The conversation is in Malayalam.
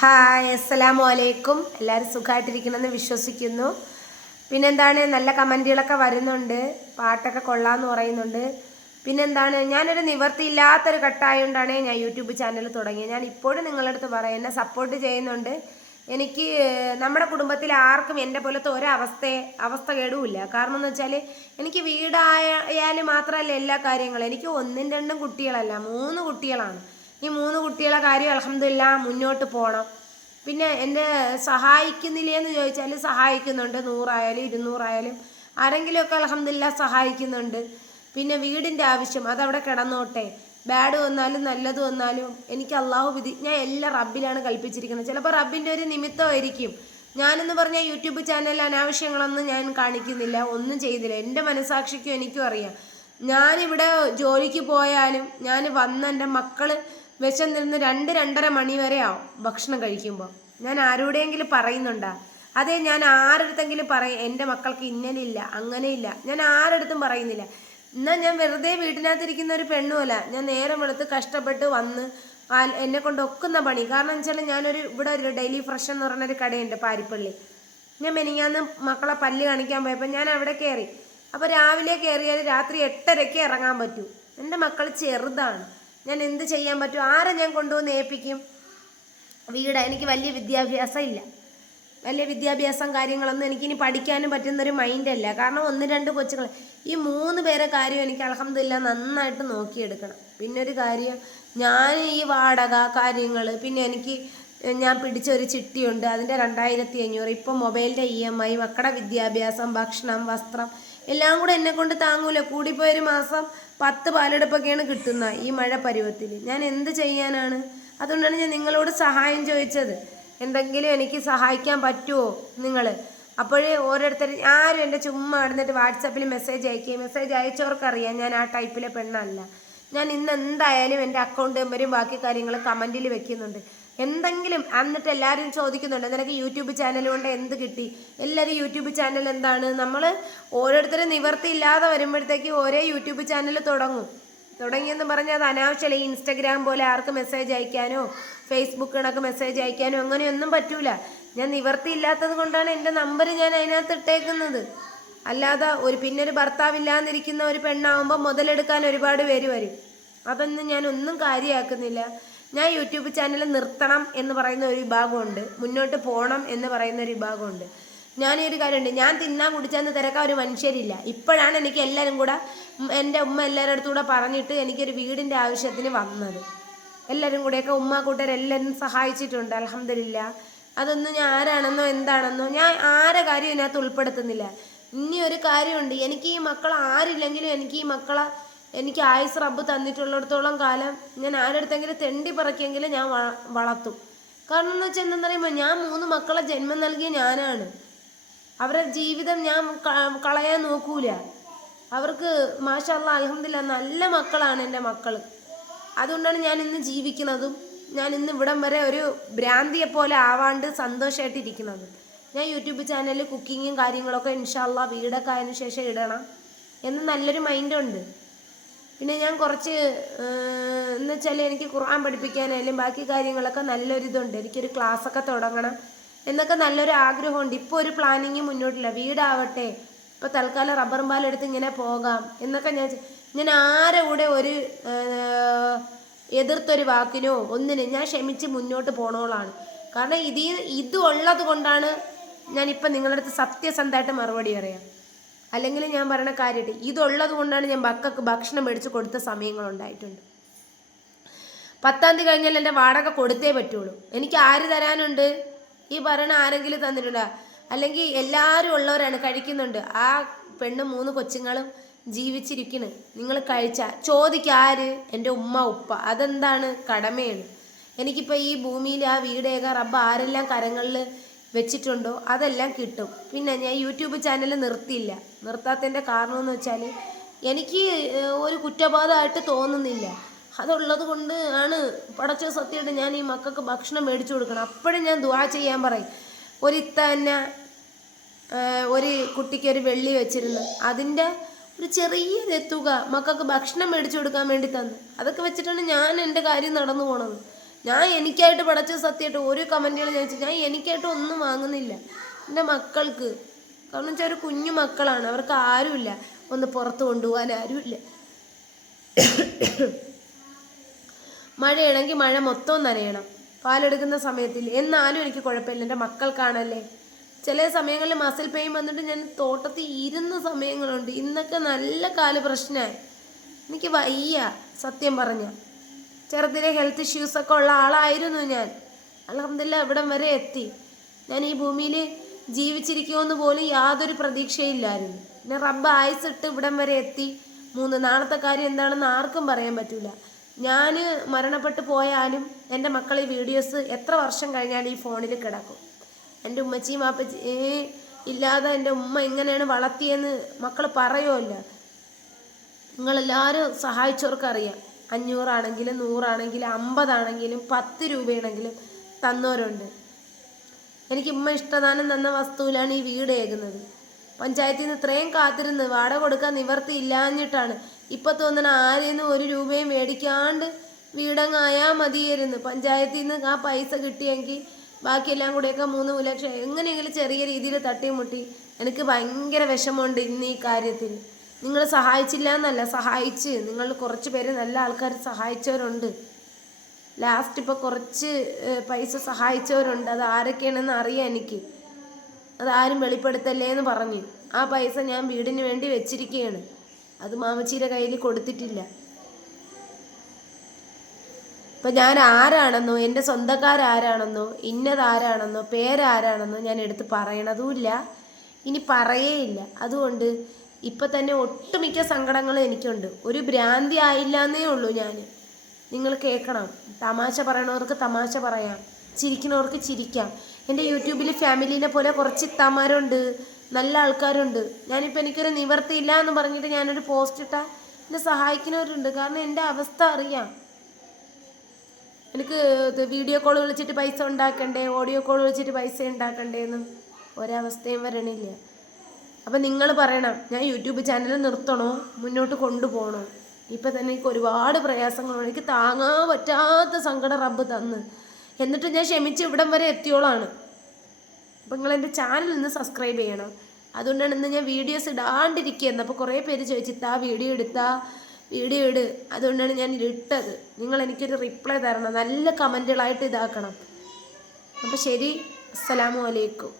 ഹായ് അസ്സലാമു അലൈക്കും. എല്ലാവരും സുഖമായിട്ടിരിക്കണമെന്ന് വിശ്വസിക്കുന്നു. പിന്നെന്താണ്, നല്ല കമൻറ്റുകളൊക്കെ വരുന്നുണ്ട്, പാട്ടൊക്കെ കൊള്ളാമെന്ന് പറയുന്നുണ്ട്. പിന്നെന്താണ്, ഞാനൊരു നിവർത്തിയില്ലാത്തൊരു ഘട്ടമായതുകൊണ്ടാണ് ഞാൻ യൂട്യൂബ് ചാനൽ തുടങ്ങിയത്. ഞാൻ ഇപ്പോഴും നിങ്ങളുടെ അടുത്ത് പറയാം, എന്നെ സപ്പോർട്ട് ചെയ്യുന്നുണ്ട്. എനിക്ക് നമ്മുടെ കുടുംബത്തിൽ ആർക്കും എൻ്റെ പോലത്തെ അവസ്ഥ കേടുമില്ല. കാരണം എന്ന് വെച്ചാൽ എനിക്ക് വീടായാലും മാത്രമല്ല എല്ലാ കാര്യങ്ങളും. എനിക്ക് ഒന്നും രണ്ടും കുട്ടികളല്ല, 3 കുട്ടികളാണ്. ഈ 3 കുട്ടികളെ കാര്യം അൽഹംദുലില്ലാ മുന്നോട്ട് പോകണം. പിന്നെ എന്നെ സഹായിക്കുന്നില്ലേന്ന് ചോദിച്ചാൽ സഹായിക്കുന്നുണ്ട്. 100 ആയാലും 200 ആയാലും ആരെങ്കിലുമൊക്കെ അൽഹംദുലില്ലാ സഹായിക്കുന്നുണ്ട്. പിന്നെ വീടിൻ്റെ ആവശ്യം അതവിടെ കിടന്നോട്ടെ, ബാഡ് വന്നാലും നല്ലത് വന്നാലും എനിക്ക് അള്ളാഹു വിധി, ഞാൻ എല്ലാം റബ്ബിലാണ് കൽപ്പിച്ചിരിക്കുന്നത്. ചിലപ്പോൾ റബ്ബിൻ്റെ ഒരു നിമിത്തമായിരിക്കും. ഞാനെന്ന് പറഞ്ഞാൽ യൂട്യൂബ് ചാനലിൽ അനാവശ്യങ്ങളൊന്നും ഞാൻ കാണിക്കുന്നില്ല, ഒന്നും ചെയ്തില്ല. എൻ്റെ മനസാക്ഷിക്കും എനിക്കും അറിയാം. ഞാനിവിടെ ജോലിക്ക് പോയാലും ഞാൻ വന്ന എൻ്റെ മക്കൾ വിശന്നിരുന്ന് 2-2:30 മണി വരെ ആവും ഭക്ഷണം കഴിക്കുമ്പോൾ. ഞാൻ ആരോടെങ്കിലും പറയുന്നുണ്ടാ? അതേ, ഞാൻ ആരടുത്തെങ്കിലും പറയും എൻ്റെ മക്കൾക്ക് ഇന്നലില്ല അങ്ങനെയില്ല, ഞാൻ ആരടുത്തും പറയുന്നില്ല. എന്നാൽ ഞാൻ വെറുതെ വീട്ടിനകത്തിരിക്കുന്ന ഒരു പെണ്ണുമല്ല. ഞാൻ നേരം വെളുത്ത് കഷ്ടപ്പെട്ട് വന്ന് എന്നെ കൊണ്ട് ഒക്കുന്ന പണി. കാരണം എന്ന് വെച്ചാൽ ഇവിടെ ഒരു ഡെയിലി ഫ്രഷ് എന്ന് പറഞ്ഞൊരു കടയുണ്ട് പാരിപ്പള്ളി. ഞാൻ മെനിങ്ങാന്ന് മക്കളെ പല്ല് കാണിക്കാൻ പോയപ്പോൾ ഞാൻ അവിടെ കയറി. അപ്പോൾ രാവിലെ കയറിയാൽ രാത്രി 8:30 ഇറങ്ങാൻ പറ്റൂ. എൻ്റെ മക്കൾ ചെറുതാണ്, ഞാൻ എന്ത് ചെയ്യാൻ പറ്റും? ആരെ ഞാൻ കൊണ്ടുവന്ന് ഏൽപ്പിക്കും? എനിക്ക് വലിയ വിദ്യാഭ്യാസം ഇല്ല, വലിയ വിദ്യാഭ്യാസം കാര്യങ്ങളൊന്നും എനിക്കിനി പഠിക്കാനും പറ്റുന്നൊരു മൈൻഡല്ല. കാരണം 1-2 കൊച്ചുങ്ങൾ, ഈ 3 പേരെ കാര്യം എനിക്ക് അൽഹംദുലില്ലാ നന്നായിട്ട് നോക്കിയെടുക്കണം. പിന്നെ ഒരു കാര്യം, ഞാൻ ഈ വാടക കാര്യങ്ങൾ, പിന്നെ ഞാൻ പിടിച്ച ഒരു ചിട്ടിയുണ്ട്, അതിൻ്റെ 2500. ഇപ്പം മൊബൈലിൻ്റെ EMI, മക്കളുടെ വിദ്യാഭ്യാസം, ഭക്ഷണം, വസ്ത്രം എല്ലാം കൂടെ എന്നെ കൊണ്ട് താങ്ങൂല. കൂടിപ്പോയൊരു മാസം 10 പാലെടുപ്പൊക്കെയാണ് കിട്ടുന്നത് ഈ മഴ പരുവത്തിൽ. ഞാൻ എന്ത് ചെയ്യാനാണ്? അതുകൊണ്ടാണ് ഞാൻ നിങ്ങളോട് സഹായം ചോദിച്ചത്. എന്തെങ്കിലും എനിക്ക് സഹായിക്കാൻ പറ്റുമോ നിങ്ങൾ? അപ്പോഴേ ഓരോരുത്തർ ആരും എൻ്റെ ചുമ്മാ നടന്നിട്ട് വാട്സാപ്പിൽ മെസ്സേജ് അയച്ചവർക്കറിയാം ഞാൻ ആ ടൈപ്പിലെ പെണ്ണല്ല. ഞാൻ ഇന്ന് എന്തായാലും എൻ്റെ അക്കൗണ്ട് നമ്പരും ബാക്കി കാര്യങ്ങളും കമൻറ്റിൽ വെക്കുന്നുണ്ട്. എന്തെങ്കിലും എന്നിട്ട് എല്ലാവരും ചോദിക്കുന്നുണ്ട്, നിനക്ക് യൂട്യൂബ് ചാനൽ കൊണ്ട് എന്ത് കിട്ടി? എല്ലാവരും യൂട്യൂബ് ചാനൽ എന്താണ്? നമ്മൾ ഓരോരുത്തരും നിവർത്തിയില്ലാതെ വരുമ്പോഴത്തേക്ക് ഓരോ യൂട്യൂബ് ചാനൽ തുടങ്ങിയെന്ന് പറഞ്ഞാൽ അത് അനാവശ്യമല്ല. ഈ ഇൻസ്റ്റഗ്രാം പോലെ ആർക്ക് മെസ്സേജ് അയക്കാനോ ഫേസ്ബുക്ക് കണക്ക് മെസ്സേജ് അയക്കാനോ അങ്ങനെയൊന്നും പറ്റൂല. ഞാൻ നിവർത്തിയില്ലാത്തത് കൊണ്ടാണ് എൻ്റെ നമ്പർ ഞാൻ അതിനകത്ത് ഇട്ടേക്കുന്നത്. അല്ലാതെ പിന്നൊരു ഭർത്താവില്ലാന്നിരിക്കുന്ന ഒരു പെണ്ണാവുമ്പോൾ മുതലെടുക്കാൻ ഒരുപാട് പേര് വരും. അതൊന്നും ഞാൻ ഒന്നും കാര്യമാക്കുന്നില്ല. ഞാൻ യൂട്യൂബ് ചാനൽ നിർത്തണം എന്ന് പറയുന്ന ഒരു വിഭാഗമുണ്ട്, മുന്നോട്ട് പോകണം എന്ന് പറയുന്ന ഒരു വിഭാഗമുണ്ട്. ഈ ഒരു കാര്യമുണ്ട്, ഞാൻ തിന്നാൻ കുടിച്ചാന്ന് തിരക്കാൻ ഒരു മനുഷ്യരില്ല. ഇപ്പോഴാണ് എനിക്ക് എല്ലാവരും കൂടെ, എൻ്റെ ഉമ്മ എല്ലാവരുടെ അടുത്തുകൂടെ പറഞ്ഞിട്ട് എനിക്കൊരു വീടിൻ്റെ ആവശ്യത്തിന് വന്നത്. എല്ലാവരും കൂടെയൊക്കെ കൂട്ടരെല്ലാവരും സഹായിച്ചിട്ടുണ്ട് അൽഹംദുലില്ലാ. അതൊന്നും ഞാൻ ആരാണെന്നോ എന്താണെന്നോ ഞാൻ ആരെ കാര്യം ഇതിനകത്ത് ഉൾപ്പെടുത്തുന്നില്ല. ഇനി ഒരു കാര്യമുണ്ട്, എനിക്ക് ഈ മക്കൾ ആരില്ലെങ്കിലും എനിക്ക് ആയുസ് റബ്ബ് തന്നിട്ടുള്ളിടത്തോളം കാലം ഞാൻ ആരടുത്തെങ്കിലും തെണ്ടി പറക്കിയെങ്കിലും ഞാൻ വളർത്തും. കാരണം എന്ന് വെച്ചാൽ എന്താണെന്ന് പറയുമ്പോൾ, ഞാൻ 3 മക്കളെ ജന്മം നൽകിയ ഞാനാണ്. അവരുടെ ജീവിതം ഞാൻ കളയാൻ നോക്കൂല. അവർക്ക് മാഷാ അല്ലാഹ് അൽഹംദുലില്ലാ നല്ല മക്കളാണ് എൻ്റെ മക്കൾ. അതുകൊണ്ടാണ് ഞാൻ ഇന്ന് ജീവിക്കുന്നതും ഞാൻ ഇന്ന് ഇവിടം വരെ ഒരു ഭ്രാന്തിയെ പോലെ ആവാണ്ട് സന്തോഷമായിട്ടിരിക്കുന്നത്. ഞാൻ യൂട്യൂബ് ചാനലിൽ കുക്കിങ്ങും കാര്യങ്ങളൊക്കെ ഇൻഷാ അല്ലാഹ് വീടൊക്കെ ആയതിനു ശേഷം ഇടണം എന്ന് നല്ലൊരു മൈൻഡുണ്ട്. പിന്നെ ഞാൻ കുറച്ച് എന്ന് വെച്ചാൽ എനിക്ക് ഖുർആൻ പഠിപ്പിക്കാനായാലും ബാക്കി കാര്യങ്ങളൊക്കെ നല്ലൊരിതുണ്ട്. എനിക്കൊരു ക്ലാസ്സൊക്കെ തുടങ്ങണം എന്നൊക്കെ നല്ലൊരു ആഗ്രഹമുണ്ട്. ഇപ്പോൾ ഒരു പ്ലാനിങ് മുന്നോട്ടില്ല. വീടാവട്ടെ, ഇപ്പോൾ തൽക്കാലം റബ്ബർ പാലെടുത്ത് ഇങ്ങനെ പോകാം എന്നൊക്കെ ഞാൻ ആരെ കൂടെ ഒരു എതിർത്തൊരു വാക്കിനോ ഒന്നിനും ഞാൻ ക്ഷമിച്ച് മുന്നോട്ട് പോണോളാണ്. കാരണം ഇത് ഉള്ളത് കൊണ്ടാണ് ഞാനിപ്പം നിങ്ങളുടെ അടുത്ത് സത്യസന്ധമായിട്ട് മറുപടി പറയാം. അല്ലെങ്കിൽ ഞാൻ പറയണ കാര്യമായിട്ട് ഇതുള്ളത് കൊണ്ടാണ് ഞാൻ മക്കൾക്ക് ഭക്ഷണം മേടിച്ച് കൊടുത്ത സമയങ്ങളുണ്ടായിട്ടുണ്ട്. 10-ാം തീയതി കഴിഞ്ഞാൽ എൻ്റെ വാടക കൊടുത്തേ പറ്റുള്ളൂ. എനിക്ക് ആര് തരാനുണ്ട്? ഈ പറയണ ആരെങ്കിലും തന്നിട്ടുണ്ടോ? അല്ലെങ്കിൽ എല്ലാവരും ഉള്ളവരാണ്, കഴിക്കുന്നുണ്ട്. ആ പെണ്ണും 3 കൊച്ചുങ്ങളും ജീവിച്ചിരിക്കണ്. നിങ്ങൾ ചോദിക്കാര്? എൻ്റെ ഉമ്മ ഉപ്പ. അതെന്താണ്? കടമയാണ്. എനിക്കിപ്പോൾ ഈ ഭൂമിയിൽ ആ വീടേക റബ്ബ് ആരെല്ലാം കരങ്ങളിൽ വെച്ചിട്ടുണ്ടോ അതെല്ലാം കിട്ടും. പിന്നെ ഞാൻ യൂട്യൂബ് ചാനൽ നിർത്താത്തതിൻ്റെ കാരണം എന്ന് വെച്ചാൽ എനിക്ക് ഒരു കുറ്റബോധമായിട്ട് തോന്നുന്നില്ല. അതുള്ളത് കൊണ്ട് ആണ് പടച്ച സത്യമായിട്ട് ഞാൻ ഈ മക്കൾക്ക് ഭക്ഷണം മേടിച്ചു കൊടുക്കണം. അപ്പോഴും ഞാൻ ദുആ ചെയ്യാൻ പറയും. തന്നെ ഒരു കുട്ടിക്ക് ഒരു വെള്ളി വെച്ചിരുന്നു, അതിൻ്റെ ഒരു ചെറിയ തുക മക്കൾക്ക് ഭക്ഷണം മേടിച്ചു കൊടുക്കാൻ വേണ്ടി തന്നു. അതൊക്കെ വെച്ചിട്ടാണ് ഞാൻ എൻ്റെ കാര്യം നടന്നു പോണത്. ഞാൻ എനിക്കായിട്ട് പടച്ച സത്യമായിട്ട് ഓരോ കമൻറ്റുകൾ ഞാൻ വെച്ചാൽ ഞാൻ എനിക്കായിട്ട് ഒന്നും വാങ്ങുന്നില്ല. എൻ്റെ മക്കൾക്ക്, കാരണം വെച്ചാൽ ഒരു കുഞ്ഞു മക്കളാണ്, അവർക്ക് ആരുമില്ല, ഒന്ന് പുറത്ത് കൊണ്ടുപോകാൻ ആരുമില്ല. മഴയാണെങ്കിൽ മഴ മൊത്തം നനയണം പാലെടുക്കുന്ന സമയത്തിൽ, എന്നാലും എനിക്ക് കുഴപ്പമില്ല. എൻ്റെ മക്കൾക്കാണല്ലേ. ചില സമയങ്ങളിൽ മസിൽ പെയിൻ വന്നിട്ട് ഞാൻ തോട്ടത്തിൽ ഇരുന്ന സമയങ്ങളുണ്ട്. ഇന്നൊക്കെ നല്ല കാല് പ്രശ്നമായി, എനിക്ക് വയ്യ സത്യം പറഞ്ഞ. ചെറുതിലെ ഹെൽത്ത് ഇഷ്യൂസൊക്കെ ഉള്ള ആളായിരുന്നു ഞാൻ. അൽഹംദുലില്ലാഹ് ഇവിടം വരെ എത്തി. ഞാൻ ഈ ഭൂമിയിൽ ജീവിച്ചിരിക്കുമെന്ന് പോലും യാതൊരു പ്രതീക്ഷയില്ലായിരുന്നു. പിന്നെ റബ്ബ് ആയുസിട്ട് ഇവിടം വരെ എത്തി. നാളത്തെ കാര്യം എന്താണെന്ന് ആർക്കും പറയാൻ പറ്റില്ല. ഞാൻ മരണപ്പെട്ടു പോയാലും എൻ്റെ മക്കൾ ഈ വീഡിയോസ് എത്ര വർഷം കഴിഞ്ഞാലും ഈ ഫോണിൽ കിടക്കും. എൻ്റെ ഉമ്മച്ചിയും വാപ്പച്ചി ഇല്ലാതെ എൻ്റെ ഉമ്മ ഇങ്ങനെയാണ് വളർത്തിയെന്ന് മക്കൾ പറയുമല്ലോ. നിങ്ങളെല്ലാവരും സഹായിച്ചവർക്കറിയാം. 500 ആണെങ്കിലും 100 ആണെങ്കിലും 50 ആണെങ്കിലും 10 രൂപയാണെങ്കിലും തന്നവരുണ്ട്. എനിക്ക് ഉമ്മ ഇഷ്ടദാനം തന്ന വസ്തുവിലാണ് ഈ വീട് ഏകുന്നത്. പഞ്ചായത്തിൽ നിന്ന് ഇത്രയും കാത്തിരുന്ന് വാടക കൊടുക്കാൻ നിവർത്തി ഇല്ലാഞ്ഞിട്ടാണ്. ഇപ്പം തോന്നണ ആരെയൊന്നും 1 രൂപയും മേടിക്കാണ്ട് വീടങ്ങായാൽ മതിയായിരുന്നു. പഞ്ചായത്തിൽ നിന്ന് ആ പൈസ കിട്ടിയെങ്കിൽ ബാക്കിയെല്ലാം കൂടെയൊക്കെ 3 ലക്ഷം എങ്ങനെയെങ്കിലും ചെറിയ രീതിയിൽ തട്ടിമുട്ടി. എനിക്ക് ഭയങ്കര വിഷമമുണ്ട് ഇന്ന് ഈ കാര്യത്തിൽ. നിങ്ങൾ സഹായിച്ചില്ല എന്നല്ല, സഹായിച്ച് നിങ്ങൾ കുറച്ച് പേര് നല്ല ആൾക്കാർ സഹായിച്ചവരുണ്ട്. ലാസ്റ്റ് ഇപ്പോൾ കുറച്ച് പൈസ സഹായിച്ചവരുണ്ട്. അത് ആരൊക്കെയാണെന്ന് അറിയാം എനിക്ക്. അതാരും വെളിപ്പെടുത്തല്ലേ എന്ന് പറഞ്ഞു. ആ പൈസ ഞാൻ വീടിന് വേണ്ടി വെച്ചിരിക്കുകയാണ്. അത് മാമച്ചിയുടെ കയ്യിൽ കൊടുത്തിട്ടില്ല. ഇപ്പം ഞാൻ ആരാണെന്നോ എൻ്റെ സ്വന്തക്കാരാരാണെന്നോ ഇന്നതാരാണെന്നോ പേരാരാണെന്നോ ഞാൻ എടുത്ത് പറയണതുമില്ല, ഇനി പറയേയില്ല. അതുകൊണ്ട് ഇപ്പം തന്നെ ഒട്ടുമിക്ക സങ്കടങ്ങളും എനിക്കുണ്ട്. ഒരു ഭ്രാന്തി ആയില്ല എന്നേ ഉള്ളൂ ഞാൻ. നിങ്ങൾ കേൾക്കണം. തമാശ പറയണവർക്ക് തമാശ പറയാം, ചിരിക്കുന്നവർക്ക് ചിരിക്കാം. എൻ്റെ യൂട്യൂബിൽ ഫാമിലീനെ പോലെ കുറച്ച് ഇത്താമാരുണ്ട്, നല്ല ആൾക്കാരുണ്ട്. ഞാനിപ്പോൾ എനിക്കൊരു നിവർത്തിയില്ല എന്ന് പറഞ്ഞിട്ട് ഞാനൊരു പോസ്റ്റ് ഇട്ടാൽ എന്നെ സഹായിക്കുന്നവരുണ്ട്. കാരണം എൻ്റെ അവസ്ഥ അറിയാം. എനിക്ക് വീഡിയോ കോൾ വിളിച്ചിട്ട് പൈസ ഉണ്ടാക്കണ്ടേ, ഓഡിയോ കോൾ വിളിച്ചിട്ട് പൈസ ഉണ്ടാക്കണ്ടേന്നും ഒരവസ്ഥയും വരണില്ല. അപ്പം നിങ്ങൾ പറയണം, ഞാൻ യൂട്യൂബ് ചാനൽ നിർത്തണോ മുന്നോട്ട് കൊണ്ടുപോകണോ? ഇപ്പം തന്നെ എനിക്ക് ഒരുപാട് പ്രയാസങ്ങളാണ്. എനിക്ക് താങ്ങാൻ പറ്റാത്ത സങ്കടം റബ്ബ് തന്ന്, എന്നിട്ട് ഞാൻ ക്ഷമിച്ച് ഇവിടം വരെ എത്തിയോളാണ്. അപ്പം നിങ്ങൾ എൻ്റെ ചാനൽ ഒന്ന് സബ്സ്ക്രൈബ് ചെയ്യണം. അതുകൊണ്ടാണ് ഇന്ന് ഞാൻ വീഡിയോസ് ഇടാണ്ടിരിക്കുന്നത്. അപ്പോൾ കുറേ പേര് ചോദിച്ചിട്ടാ വീഡിയോ ഇട്. അതുകൊണ്ടാണ് ഞാൻ ഇട്ടത്. നിങ്ങൾ എനിക്കൊരു റിപ്ലൈ തരണം, നല്ല കമൻറ്റുകളായിട്ട് ഇതാക്കണം. അപ്പോൾ ശരി, അസ്സലാമു അലൈക്കും.